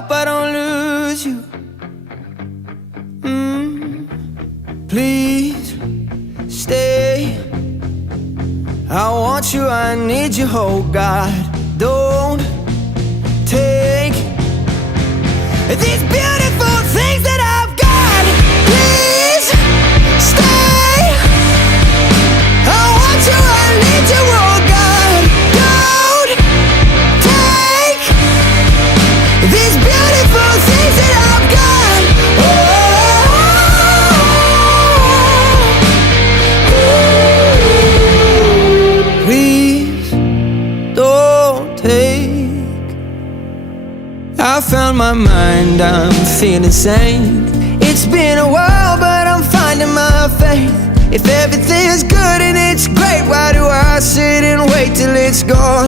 hope I don't lose you. Please stay. I want you, I need you, oh God. Don't take these beautiful things that I've got. Please stay. I want you, I need you, oh God. Don't take these beautiful things that I've got. Please don't take. I found my mind, I'm feeling sane. It's been a while, but I'm finding my faith. If everything's good and it's great, why do I sit and wait till it's gone?